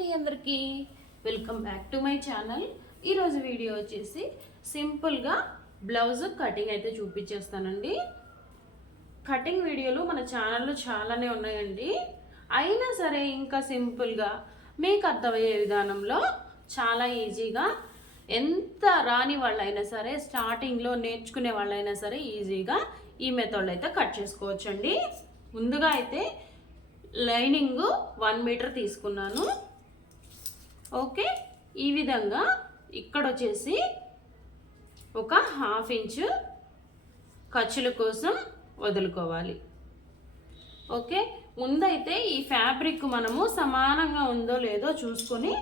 అండి అందరికీ. Welcome back to my channel ఈరోజు వీడియో వచ్చేసి సింపుల్గా బ్లౌజ్ కటింగ్ అయితే చూపించేస్తానండి. కటింగ్ వీడియోలు మన ఛానల్లో చాలానే ఉన్నాయండి. అయినా సరే ఇంకా సింపుల్గా మీకు అర్థమయ్యే విధానంలో చాలా ఈజీగా ఎంత రాని వాళ్ళైనా సరే స్టార్టింగ్లో నేర్చుకునే వాళ్ళైనా సరే ఈజీగా ఈ మెథడ్లో అయితే కట్ చేసుకోవచ్చండి. ముందుగా అయితే లైనింగ్ వన్ మీటర్ తీసుకున్నాను. ఓకే? ఈ విధంగా ఇక్కడ వచ్చేసి ఒక హాఫ్ ఇంచు ఖర్చుల కోసం వదులుకోవాలి. ఓకే? ముందైతే ఈ ఫ్యాబ్రిక్ మనము సమానంగా ఉందో లేదో చూసుకొని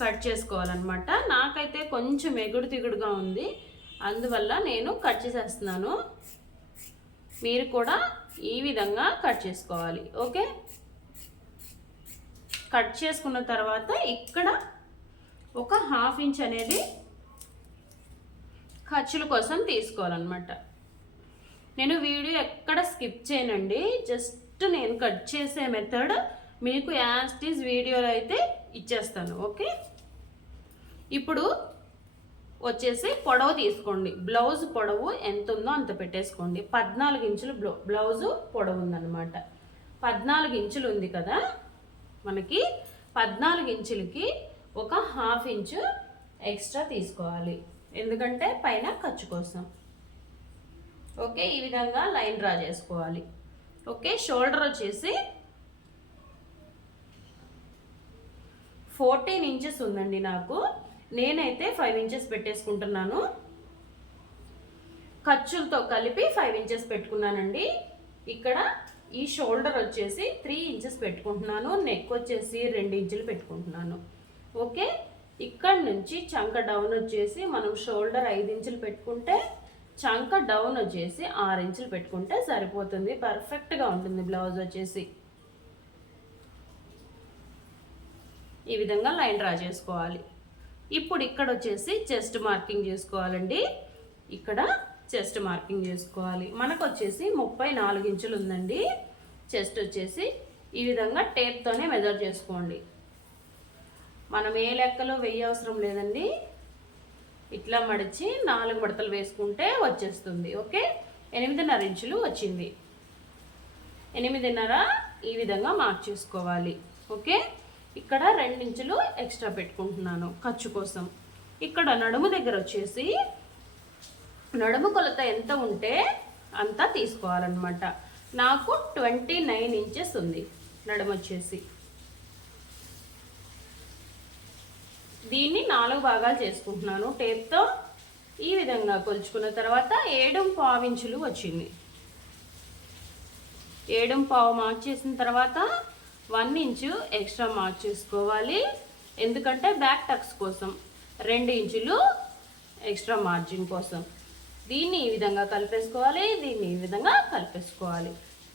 కట్ చేసుకోవాలన్నమాట. నాకైతే కొంచెం ఎగుడు తిగుడుగా ఉంది. అందువల్ల నేను కట్ చేసేస్తున్నాను. మీరు కూడా ఈ విధంగా కట్ చేసుకోవాలి. ఓకే? కట్ చేసుకున్న తర్వాత ఇక్కడ ఒక హాఫ్ ఇంచ్ అనేది ఖర్చుల కోసం తీసుకోవాలన్నమాట. నేను వీడియో ఎక్కడ స్కిప్ చేయనండి. జస్ట్ నేను కట్ చేసే మెథడ్ మీకు యాస్టీస్ వీడియోలో అయితే ఇచ్చేస్తాను ఓకే? ఇప్పుడు వచ్చేసి పొడవు తీసుకోండి. బ్లౌజ్ పొడవు ఎంత ఉందో అంత పెట్టేసుకోండి. పద్నాలుగు ఇంచులు బ్లౌ బ్లౌజు పొడవు ఉందన్నమాట. పద్నాలుగు ఇంచులు ఉంది కదా? మనకి పద్నాలుగు ఇంచులకి ఒక హాఫ్ ఇంచు ఎక్స్ట్రా తీసుకోవాలి. ఎందుకంటే పైన ఖర్చు కోసం. ఓకే ఈ విధంగా లైన్ డ్రా చేసుకోవాలి. ఓకే షోల్డర్ వచ్చేసి ఫోర్టీన్ ఇంచెస్ ఉందండి నాకు. నేనైతే ఫైవ్ ఇంచెస్ పెట్టేసుకుంటున్నాను. ఖర్చులతో కలిపి ఫైవ్ ఇంచెస్ పెట్టుకున్నానండి. ఇక్కడ ఈ షోల్డర్ వచ్చేసి త్రీ ఇంచెస్ పెట్టుకుంటున్నాను. నెక్ వచ్చేసి రెండు ఇంచులు పెట్టుకుంటున్నాను. ఓకే? ఇక్కడ నుంచి చంక డౌన్ వచ్చేసి మనం షోల్డర్ ఐదు ఇంచులు పెట్టుకుంటే చంక డౌన్ వచ్చేసి ఆరు ఇంచులు పెట్టుకుంటే సరిపోతుంది. పర్ఫెక్ట్గా ఉంటుంది బ్లౌజ్ వచ్చేసి. ఈ విధంగా లైన్ డ్రా చేసుకోవాలి. ఇప్పుడు ఇక్కడ వచ్చేసి చెస్ట్ మార్కింగ్ చేసుకోవాలండి. ఇక్కడ చెస్ట్ మార్కింగ్ చేసుకోవాలి. మనకు వచ్చేసి ముప్పై నాలుగు ఇంచులు ఉందండి. చెస్ట్ వచ్చేసి ఈ విధంగా టేప్తోనే మెజర్ చేసుకోండి. మనం ఏ లెక్కలో వెయ్యి అవసరం లేదండి. ఇట్లా మడిచి నాలుగు మడతలు వేసుకుంటే వచ్చేస్తుంది. ఓకే? ఎనిమిదిన్నర ఇంచులు వచ్చింది. ఎనిమిదిన్నర ఈ విధంగా మార్క్ చేసుకోవాలి. ఓకే? ఇక్కడ రెండించులు ఎక్స్ట్రా పెట్టుకుంటున్నాను ఖర్చు కోసం. ఇక్కడ నడుము దగ్గర వచ్చేసి నడుము కొలత ఎంత ఉంటే అంత తీసుకోవాలన్నమాట. నాకు ట్వంటీ నైన్ ఇంచెస్ ఉంది నడుము వచ్చేసి. దీన్ని నాలుగు భాగాలు చేసుకుంటున్నాను. టేప్తో ఈ విధంగా కొలుచుకున్న తర్వాత ఏడు పావించులు వచ్చింది. ఏడు పావు మార్క్ చేసిన తర్వాత వన్ ఇంచు ఎక్స్ట్రా మార్క్ చేసుకోవాలి. ఎందుకంటే బ్యాక్ టక్స్ కోసం రెండు ఇంచులు ఎక్స్ట్రా మార్జిన్ కోసం. దీన్ని ఈ విధంగా కలిపేసుకోవాలి దీన్ని ఈ విధంగా కలిపేసుకోవాలి.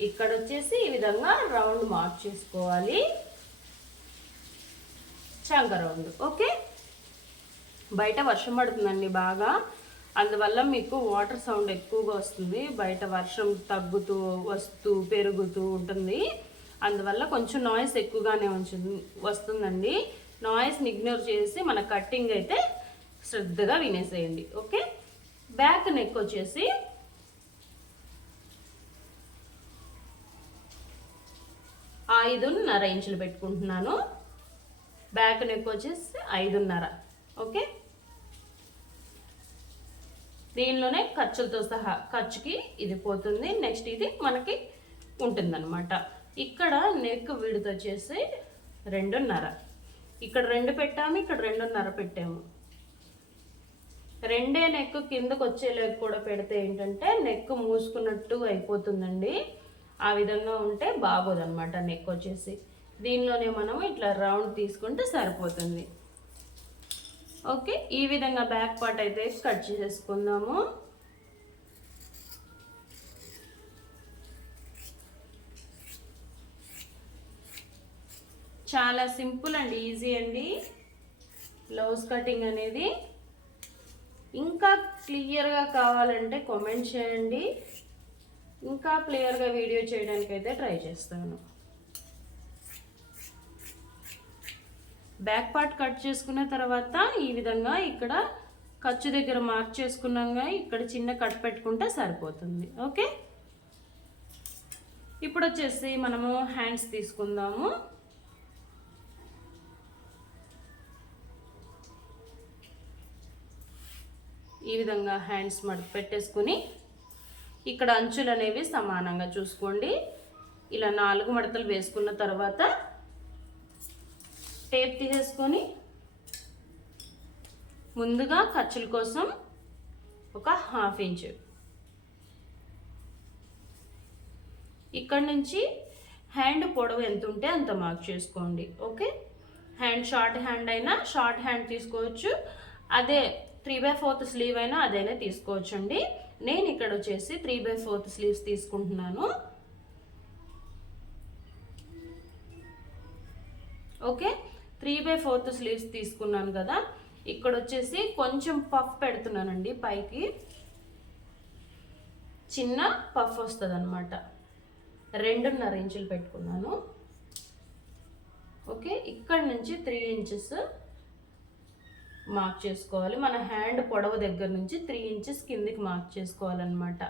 ఇక్కడ వచ్చేసి ఈ విధంగా రౌండ్ మార్క్ చేసుకోవాలి. Round okay? బయట వర్షం పడుతుందండి బాగా. అందువల్ల మీకు వాటర్ సౌండ్ ఎక్కువగా వస్తుంది. బయట వర్షం తగ్గుతూ వస్తూ పెరుగుతూ ఉంటుంది. అందువల్ల కొంచెం నాయిస్ ఎక్కువగానే ఉంచుంది వస్తుందండి. నాయిస్ని ఇగ్నోర్ చేసి మన కట్టింగ్ అయితే శ్రద్ధగా వినేసేయండి. ఓకే? బ్యాక్ నెక్ వచ్చేసి ఐదున్నర ఇంచులు పెట్టుకుంటున్నాను. బ్యాక్ నెక్ వచ్చేసి ఐదున్నర. ఓకే? దీనిలోనే ఖర్చులతో సహా ఖర్చుకి ఇది పోతుంది. నెక్స్ట్ ఇది మనకి ఉంటుందన్నమాట. ఇక్కడ నెక్ విడత వచ్చేసి రెండున్నర. ఇక్కడ రెండు పెట్టాము ఇక్కడ రెండున్నర పెట్టాము. రెండే నెక్ కిందకు వచ్చే కూడా పెడితే ఏంటంటే నెక్ మూసుకున్నట్టు అయిపోతుందండి. ఆ విధంగా ఉంటే బాగోదన్నమాట నెక్ వచ్చేసి. దీనిలోనే మనము ఇట్లా రౌండ్ తీసుకుంటే సరిపోతుంది. ఓకే ఈ విధంగా బ్యాక్ పార్ట్ అయితే కట్ చేసేసుకుందాము. చాలా సింపుల్ అండి ఈజీ అండి. బ్లౌజ్ కటింగ్ అనేది. ఇంకా క్లియర్గా కావాలంటే కామెంట్ చేయండి. ఇంకా క్లియర్గా వీడియో చేయడానికి అయితే ట్రై చేస్తాను. బ్యాక్ పార్ట్ కట్ చేసుకున్న తర్వాత ఈ విధంగా ఇక్కడ ఖర్చు దగ్గర మార్క్ చేసుకున్నాక ఇక్కడ చిన్న కట్ పెట్టుకుంటే సరిపోతుంది. ఓకే? ఇప్పుడు వచ్చేసి మనము హ్యాండ్స్ తీసుకుందాము. ఈ విధంగా హ్యాండ్స్ మడి పెట్టేసుకుని ఇక్కడ అంచులు అనేవి సమానంగా చూసుకోండి. ఇలా నాలుగు మడతలు వేసుకున్న తర్వాత టేప్ తీసేసుకొని ముందుగా ఖర్చుల కోసం ఒక హాఫ్ ఇంచ్ ఇక్కడ నుంచి హ్యాండ్ పొడవు ఎంత ఉంటే అంత మార్క్ చేసుకోండి ఓకే? హ్యాండ్ షార్ట్ హ్యాండ్ అయినా షార్ట్ హ్యాండ్ తీసుకోవచ్చు. అదే త్రీ బై ఫోర్త్ స్లీవ్ అయినా అదైనా తీసుకోవచ్చు అండి నేను ఇక్కడ వచ్చేసి త్రీ బై ఫోర్త్ స్లీవ్స్ తీసుకుంటున్నాను. Okay? Three by fourth sleeves తీసుకున్నాను కదా. ఇక్కడ వచ్చేసి కొంచెం పఫ్ పెడుతున్నానండి పైకి. చిన్న పఫ్ వస్తుంది అనమాట రెండున్నర ఇంచులు పెట్టుకున్నాను. ఓకే ఇక్కడ నుంచి త్రీ ఇంచెస్ మార్క్ చేసుకోవాలి. మన హ్యాండ్ పొడవు దగ్గర నుంచి త్రీ ఇంచెస్ కిందికి మార్క్ చేసుకోవాలన్నమాట.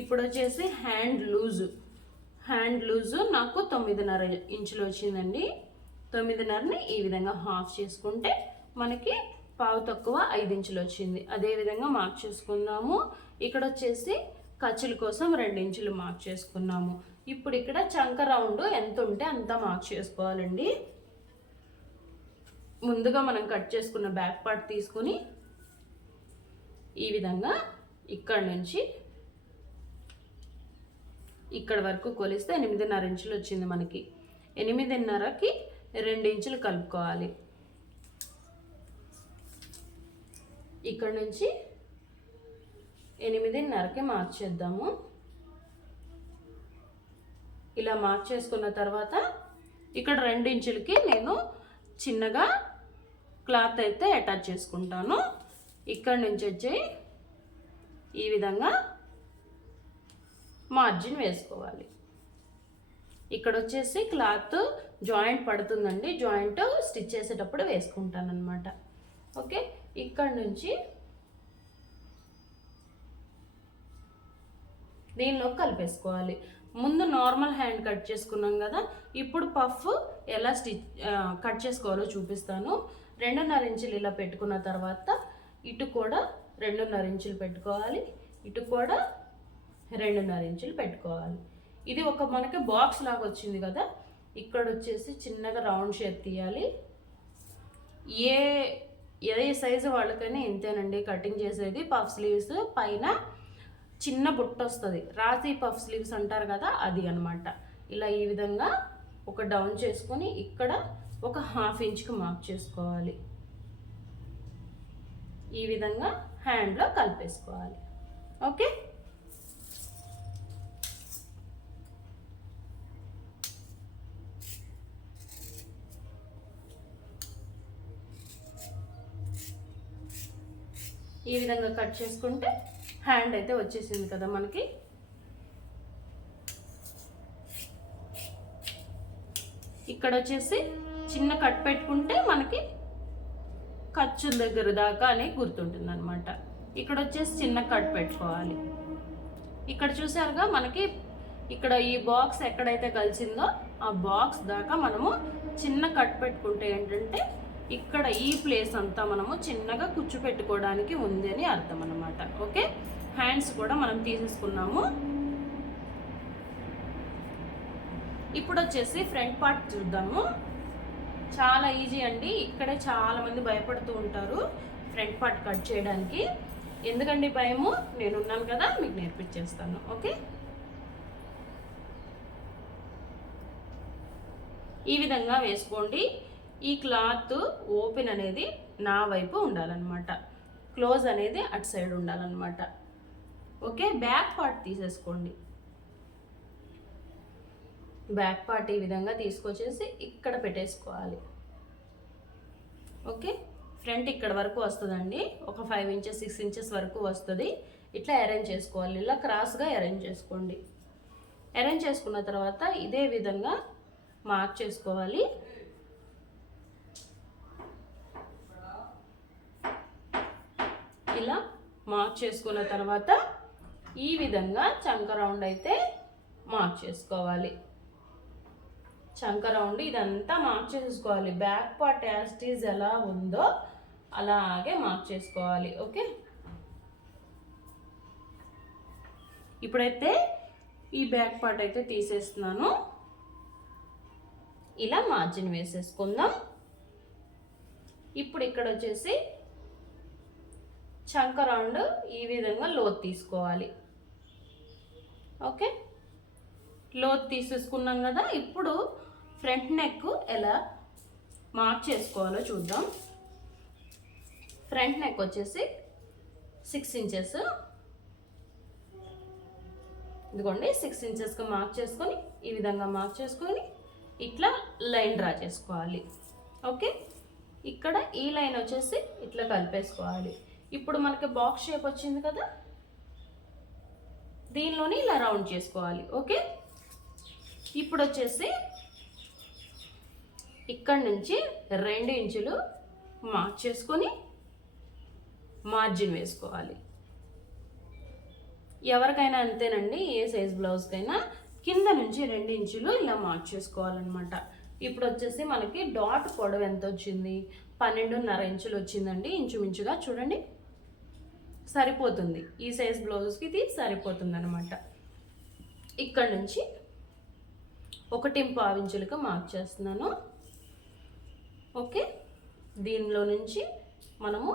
ఇప్పుడు వచ్చేసి హ్యాండ్ లూజు. హ్యాండ్ లూజు నాకు తొమ్మిదిన్నర ఇంచులు వచ్చిందండి. తొమ్మిదిన్నరని ఈ విధంగా హాఫ్ చేసుకుంటే మనకి పావు తక్కువ ఐదు ఇంచులు వచ్చింది. అదే విధంగా మార్క్ చేసుకుందాము ఇక్కడ వచ్చేసి ఖర్చుల కోసం రెండు ఇంచులు మార్క్ చేసుకున్నాము. ఇప్పుడు ఇక్కడ చంక రౌండ్ ఎంత ఉంటే అంత మార్క్ చేసుకోవాలండి. ముందుగా మనం కట్ చేసుకున్న బ్యాక్ పార్ట్ తీసుకుని ఈ విధంగా ఇక్కడ నుంచి ఇక్కడ వరకు కొలిస్తే ఎనిమిదిన్నర ఇంచులు వచ్చింది మనకి. ఎనిమిదిన్నరకి రెండు ఇంచులు కలుపుకోవాలి. ఇక్కడ నుంచి ఎనిమిదిన్నరకి మార్చేద్దాము. ఇలా మార్చేసుకున్న తర్వాత ఇక్కడ రెండు ఇంచులకి నేను చిన్నగా క్లాత్ అయితే అటాచ్ చేసుకుంటాను. ఇక్కడ నుంచి వచ్చి ఈ విధంగా మార్జిన్ వేసుకోవాలి. ఇక్కడ వచ్చేసి క్లాత్ జాయింట్ పడుతుందండి. జాయింట్ స్టిచ్ చేసేటప్పుడు వేసుకుంటాను అనమాట ఓకే? ఇక్కడ నుంచి దీనిలో కలిపేసుకోవాలి. ముందు నార్మల్ హ్యాండ్ కట్ చేసుకున్నాం కదా? ఇప్పుడు పఫ్ ఎలా స్టిచ్ కట్ చేసుకోవాలో చూపిస్తాను. రెండున్నర ఇంచులు ఇలా పెట్టుకున్న తర్వాత ఇటు కూడా రెండున్నర ఇంచులు పెట్టుకోవాలి. ఇటు కూడా రెండున్నర ఇంచులు పెట్టుకోవాలి. ఇది ఒక మనకి బాక్స్ లాగా వచ్చింది కదా? ఇక్కడ వచ్చేసి చిన్నగా రౌండ్ షేప్ తీయాలి. ఏ ఏ సైజు వాళ్ళకైనా ఇంతేనండి కటింగ్ చేసేది. పఫ్ స్లీవ్స్ పైన చిన్న బుట్ట వస్తుంది. రాతి పఫ్ స్లీవ్స్ అంటారు కదా అది అనమాట ఇలా ఈ విధంగా ఒక డౌన్ చేసుకొని ఇక్కడ ఒక హాఫ్ ఇంచ్కి మార్క్ చేసుకోవాలి. ఈ విధంగా హ్యాండ్లో కలిపేసుకోవాలి. ఓకే? ఈ విధంగా కట్ చేసుకుంటే హ్యాండ్ అయితే వచ్చేసింది కదా మనకి. ఇక్కడ వచ్చేసి చిన్న కట్ పెట్టుకుంటే మనకి ఖర్చుల దగ్గర దాకా అని గుర్తుంటుంది అనమాట ఇక్కడ వచ్చేసి చిన్న కట్ పెట్టుకోవాలి. ఇక్కడ చూసారుగా మనకి ఇక్కడ ఈ బాక్స్ ఎక్కడైతే కలిసిందో ఆ బాక్స్ దాకా మనము చిన్న కట్ పెట్టుకుంటే ఏంటంటే ఇక్కడ ఈ ప్లేస్ అంతా మనము చిన్నగా కుచ్చు పెట్టుకోవడానికి ఉంది అని అర్థం అనమాట ఓకే? హ్యాండ్స్ కూడా మనం తీసేసుకున్నాము. ఇప్పుడు వచ్చేసి ఫ్రంట్ పార్ట్ చూద్దాము. చాలా ఈజీ అండి. ఇక్కడే చాలా మంది భయపడుతూ ఉంటారు ఫ్రంట్ పార్ట్ కట్ చేయడానికి. ఎందుకండి భయము? నేను ఉన్నాను కదా మీకు నేర్పించేస్తాను. ఓకే? ఈ విధంగా వేసుకోండి. ఈ క్లాత్ ఓపెన్ అనేది నా వైపు ఉండాలన్నమాట. క్లోజ్ అనేది అటు సైడ్ ఉండాలన్నమాట. ఓకే? బ్యాక్ పార్ట్ తీసేసుకోండి. బ్యాక్ పార్ట్ ఈ విధంగా తీసుకొచ్చేసి ఇక్కడ పెట్టేసుకోవాలి. ఓకే? ఫ్రంట్ ఇక్కడ వరకు వస్తుందండి. ఒక ఫైవ్ ఇంచెస్ సిక్స్ ఇంచెస్ వరకు వస్తుంది. ఇట్లా అరేంజ్ చేసుకోవాలి. ఇలా క్రాస్గా అరేంజ్ చేసుకోండి. అరేంజ్ చేసుకున్న తర్వాత ఇదే విధంగా మార్క్ చేసుకోవాలి ఇలా మార్క్ చేసుకున్న తర్వాత ఈ విధంగా చంక రౌండ్ అయితే మార్క్ చేసుకోవాలి. చంక రౌండ్ ఇదంతా మార్క్ చేసుకోవాలి. బ్యాక్ పార్ట్ యాస్టీజ్ ఎలా ఉందో అలాగే మార్క్ చేసుకోవాలి. ఓకే? ఇప్పుడైతే ఈ బ్యాక్ పార్ట్ అయితే తీసేస్తున్నాను. ఇలా మార్జిన్ వేసేసుకుందాం. ఇప్పుడు ఇక్కడ వచ్చేసి చంక రౌండ్ ఈ విధంగా లోత్ తీసుకోవాలి. ఓకే? లోత్ తీసేసుకున్నాం కదా ఇప్పుడు ఫ్రంట్ నెక్ ఎలా మార్క్ చేసుకోవాలో చూద్దాం. ఫ్రంట్ నెక్ వచ్చేసి సిక్స్ ఇంచెస్. ఇదిగోండి సిక్స్ ఇంచెస్గా మార్క్ చేసుకొని ఈ విధంగా మార్క్ చేసుకొని ఇట్లా లైన్ డ్రా చేసుకోవాలి. ఓకే? ఇక్కడ ఈ లైన్ వచ్చేసి ఇట్లా కలిపేసుకోవాలి. ఇప్పుడు మనకి బాక్స్ షేప్ వచ్చింది కదా? దీనిలోని ఇలా రౌండ్ చేసుకోవాలి ఓకే? ఇప్పుడు వచ్చేసి ఇక్కడ నుంచి రెండు ఇంచులు మార్క్ చేసుకొని మార్జిన్ వేసుకోవాలి. ఎవరికైనా అంతేనండి ఏ సైజ్ బ్లౌజ్కైనా కింద నుంచి రెండు ఇంచులు ఇలా మార్క్ చేసుకోవాలన్నమాట. ఇప్పుడు వచ్చేసి మనకి డాట్ పొడవు ఎంత వచ్చింది? పన్నెండున్నర ఇంచులు వచ్చిందండి ఇంచుమించుగా చూడండి. సరిపోతుంది. ఈ సైజ్ బ్లౌజ్కి ఇది సరిపోతుంది అనమాట ఇక్కడ నుంచి ఒకటి పావించులుగా మార్క్ చేస్తున్నాను. ఓకే? దీనిలో నుంచి మనము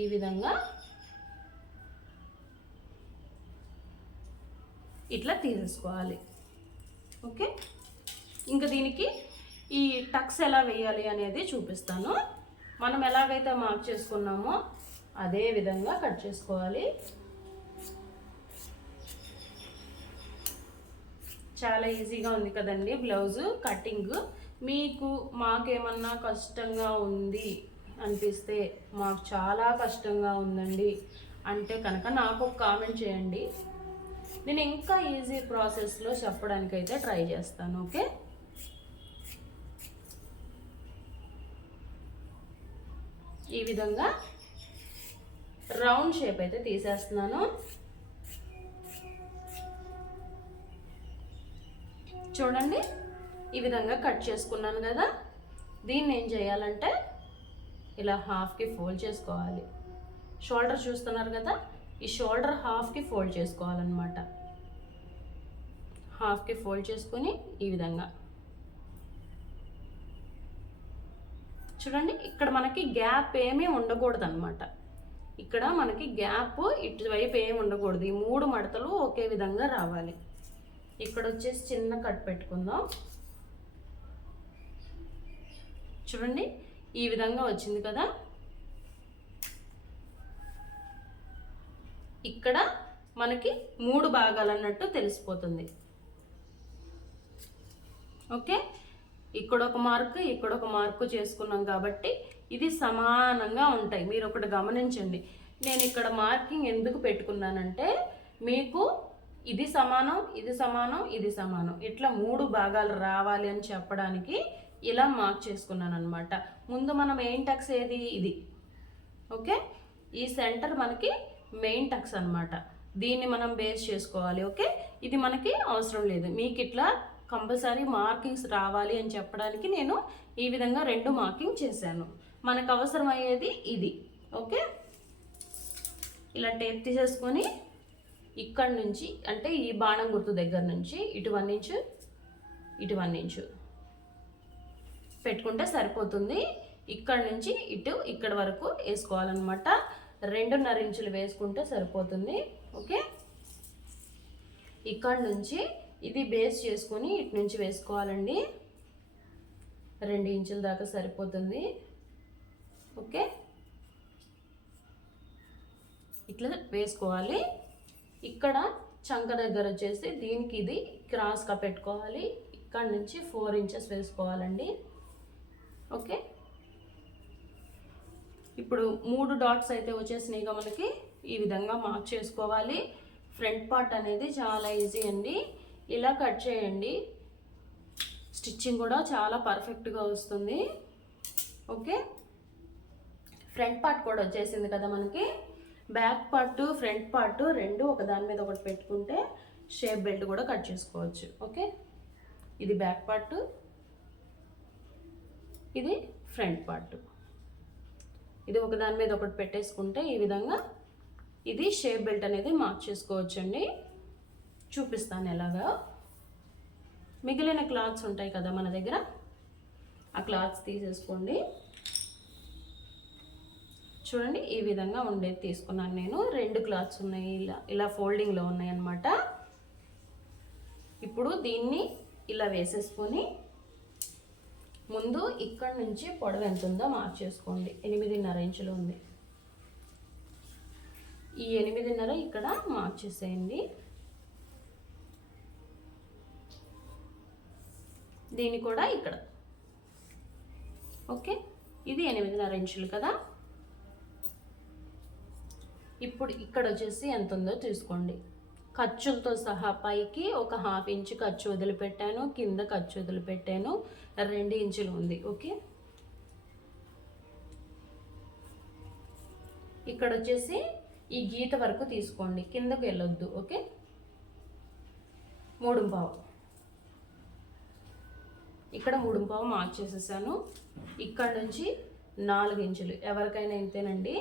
ఈ విధంగా ఇట్లా తీసేసుకోవాలి. ఓకే? ఇంకా దీనికి ఈ టక్స్ ఎలా వేయాలి అనేది చూపిస్తాను. మనం ఎలాగైతే మార్క్ చేసుకున్నామో అదే విధంగా కట్ చేసుకోవాలి. చాలా ఈజీగా ఉంది కదండి బ్లౌజు కటింగ్. మీకు మాకేమన్నా కష్టంగా ఉంది అనిపిస్తే మాకు చాలా కష్టంగా ఉందండి. అంటే కనుక నాకు ఒక కామెంట్ చేయండి. నేను ఇంకా ఈజీ ప్రాసెస్లో చెప్పడానికైతే ట్రై చేస్తాను ఓకే? ఈ విధంగా రౌండ్ షేప్ అయితే తీసేస్తున్నాను. చూడండి ఈ విధంగా కట్ చేసుకున్నాను కదా. దీన్ని ఏం చేయాలంటే ఇలా హాఫ్కి ఫోల్డ్ చేసుకోవాలి. షోల్డర్ చూస్తున్నారు కదా ఈ షోల్డర్ హాఫ్కి ఫోల్డ్ చేసుకోవాలన్నమాట. హాఫ్కి ఫోల్డ్ చేసుకొని ఈ విధంగా. చూడండి ఇక్కడ మనకి గ్యాప్ ఏమీ ఉండకూడదు అనమాట ఇక్కడ మనకి గ్యాప్ ఇటువైపు ఏమి ఉండకూడదు. ఈ మూడు మడతలు ఒకే విధంగా రావాలి. ఇక్కడ వచ్చేసి చిన్న కట్ పెట్టుకుందాం. చూడండి ఈ విధంగా వచ్చింది కదా? ఇక్కడ మనకి మూడు భాగాలు అన్నట్టు తెలిసిపోతుంది. ఓకే? ఇక్కడ ఒక మార్క్ ఇక్కడ ఒక మార్కు చేసుకున్నాం కాబట్టి ఇది సమానంగా ఉంటాయి. మీరు ఒకటి గమనించండి. నేను ఇక్కడ మార్కింగ్ ఎందుకు పెట్టుకున్నానంటే మీకు ఇది సమానం ఇది సమానం ఇది సమానం. ఇట్లా మూడు భాగాలు రావాలి అని చెప్పడానికి ఇలా మార్క్ చేసుకున్నాను అనమాట ముందు మనం మెయిన్ టక్స్ ఏది? ఇది. ఓకే? ఈ సెంటర్ మనకి మెయిన్ టక్స్ అనమాట దీన్ని మనం బేస్ చేసుకోవాలి. ఓకే? ఇది మనకి అవసరం లేదు. మీకు ఇట్లా కంపల్సరీ మార్కింగ్స్ రావాలి అని చెప్పడానికి నేను ఈ విధంగా రెండు మార్కింగ్ చేశాను. మనకు అవసరమయ్యేది ఇది. ఓకే? ఇలా టేప్ తీసేసుకొని ఇక్కడ నుంచి అంటే ఈ బాణం గుర్తు దగ్గర నుంచి ఇటు వన్ ఇంచు ఇటు వన్ ఇంచు పెట్టుకుంటే సరిపోతుంది. ఇక్కడ నుంచి ఇటు ఇక్కడ వరకు వేసుకోవాలన్నమాట. రెండున్నర ఇంచులు వేసుకుంటే సరిపోతుంది. ఓకే? ఇక్కడ నుంచి ఇది బేస్ చేసుకొని ఇటు నుంచి వేసుకోవాలండి. రెండు ఇంచుల దాకా సరిపోతుంది. ఓకే? ఇట్లా వేసుకోవాలి. ఇక్కడ చంక దగ్గర వచ్చేసి దీనికి ఇది క్రాస్గా పెట్టుకోవాలి. ఇక్కడ నుంచి ఫోర్ ఇంచెస్ వేసుకోవాలండి. ఓకే? ఇప్పుడు మూడు డాట్స్ అయితే వచ్చేసినాయిగా మనకి. ఈ విధంగా మార్క్ చేసుకోవాలి. ఫ్రంట్ పార్ట్ అనేది చాలా ఈజీ అండి. ఇలా కట్ చేయండి. స్టిచ్చింగ్ కూడా చాలా పర్ఫెక్ట్గా వస్తుంది. ఓకే? ఫ్రంట్ పార్ట్ కూడా వచ్చేసింది కదా మనకి. బ్యాక్ పార్ట్ ఫ్రంట్ పార్ట్ రెండు ఒక దాని మీద ఒకటి పెట్టుకుంటే షేప్ బెల్ట్ కూడా కట్ చేసుకోవచ్చు. ఓకే? ఇది బ్యాక్ పార్ట్ ఇది ఫ్రంట్ పార్ట్. ఇది ఒక దాని మీద ఒకటి పెట్టేసుకుంటే ఈ విధంగా ఇది షేప్ బెల్ట్ అనేది మార్క్ చేసుకోవచ్చండి చూపిస్తాను ఎలాగా. మిగిలిన క్లాత్స్ ఉంటాయి కదా మన దగ్గర. ఆ క్లాత్స్ తీసేసుకోండి. చూడండి ఈ విధంగా ఉండేది తీసుకున్నాను నేను. రెండు క్లాత్స్ ఉన్నాయి ఇలా ఇలా ఫోల్డింగ్లో ఉన్నాయి అన్నమాట. ఇప్పుడు దీన్ని ఇలా వేసేసుకొని ముందు ఇక్కడ నుంచి పొడవు ఎంత ఉందో మార్క్ చేసుకోండి ఎనిమిదిన్నర ఇంచులు ఉంది. ఈ ఎనిమిదిన్నర ఇక్కడ మార్క్ చేసేయండి దీన్ని కూడా ఇక్కడ. ఓకే? ఇది ఎనిమిదిన్నర ఇంచులు కదా? ఇప్పుడు ఇక్కడ వచ్చేసి ఎంత ఉందో తీసుకోండి ఖర్చులతో సహా పైకి ఒక హాఫ్ ఇంచ్ ఖర్చు వదిలిపెట్టాను కింద ఖర్చు వదిలిపెట్టాను. రెండు ఇంచులు ఉంది ఓకే? ఇక్కడ వచ్చేసి ఈ గీత వరకు తీసుకోండి కిందకు వెళ్ళొద్దు ఓకే? మూడు పావు. ఇక్కడ మూడు పావు మార్క్ చేసేసాను ఇక్కడ నుంచి నాలుగు ఇంచులు. ఎవరికైనా ఇంతేనండి?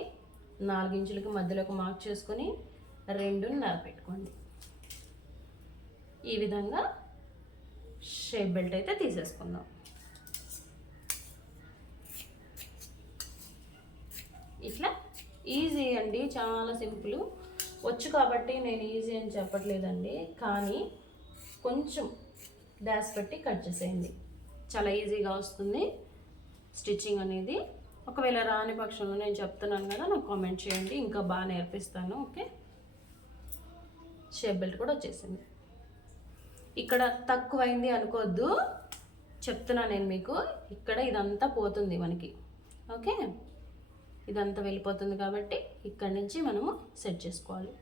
నాలుగించులకి మధ్యలోకి మార్క్ చేసుకొని రెండున్నర పెట్టుకోండి. ఈ విధంగా షేప్ బెల్ట్ అయితే తీసేసుకుందాం. ఇట్లా ఈజీ అండి చాలా సింపుల్. వచ్చు కాబట్టి నేను ఈజీ అని చెప్పట్లేదండి కానీ కొంచెం డాష్ పెట్టి కట్ చేసేయండి. చాలా ఈజీగా వస్తుంది. స్టిచ్చింగ్ అనేది ఒకవేళ రాని పక్షంలో నేను చెప్తున్నాను కదా నాకు కామెంట్ చేయండి. ఇంకా బాగా నేర్పిస్తాను ఓకే? షేప్ బెల్ట్ కూడా వచ్చేసింది. ఇక్కడ తక్కువైంది అనుకోవద్దు చెప్తున్నా నేను మీకు. ఇక్కడ ఇదంతా పోతుంది మనకి ఓకే? ఇదంతా వెళ్ళిపోతుంది కాబట్టి ఇక్కడ నుంచి మనము సెట్ చేసుకోవాలి.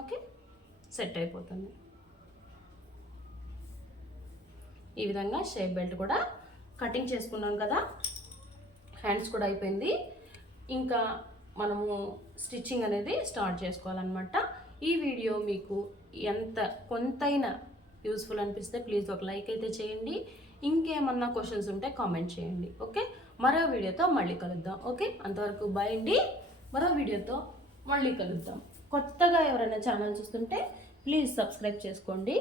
ఓకే? సెట్ అయిపోతుంది. ఈ విధంగా షేప్ బెల్ట్ కూడా కటింగ్ చేసుకున్నాం కదా హ్యాండ్స్ కూడా అయిపోయింది. ఇంకా మనము స్టిచ్చింగ్ అనేది స్టార్ట్ చేసుకోవాలన్నమాట. ఈ వీడియో మీకు ఎంత కొంతైనా యూస్ఫుల్ అనిపిస్తే ప్లీజ్ ఒక లైక్ అయితే చేయండి. ఇంకేమన్నా క్వశ్చన్స్ ఉంటే కామెంట్ చేయండి. ఓకే? మరో వీడియోతో మళ్ళీ కలుద్దాం. ఓకే? అంతవరకు బాయ్ అండి. మరో వీడియోతో మళ్ళీ కలుద్దాం. కొత్తగా ఎవరైనా ఛానల్ చూస్తుంటే ప్లీజ్ సబ్స్క్రైబ్ చేసుకోండి.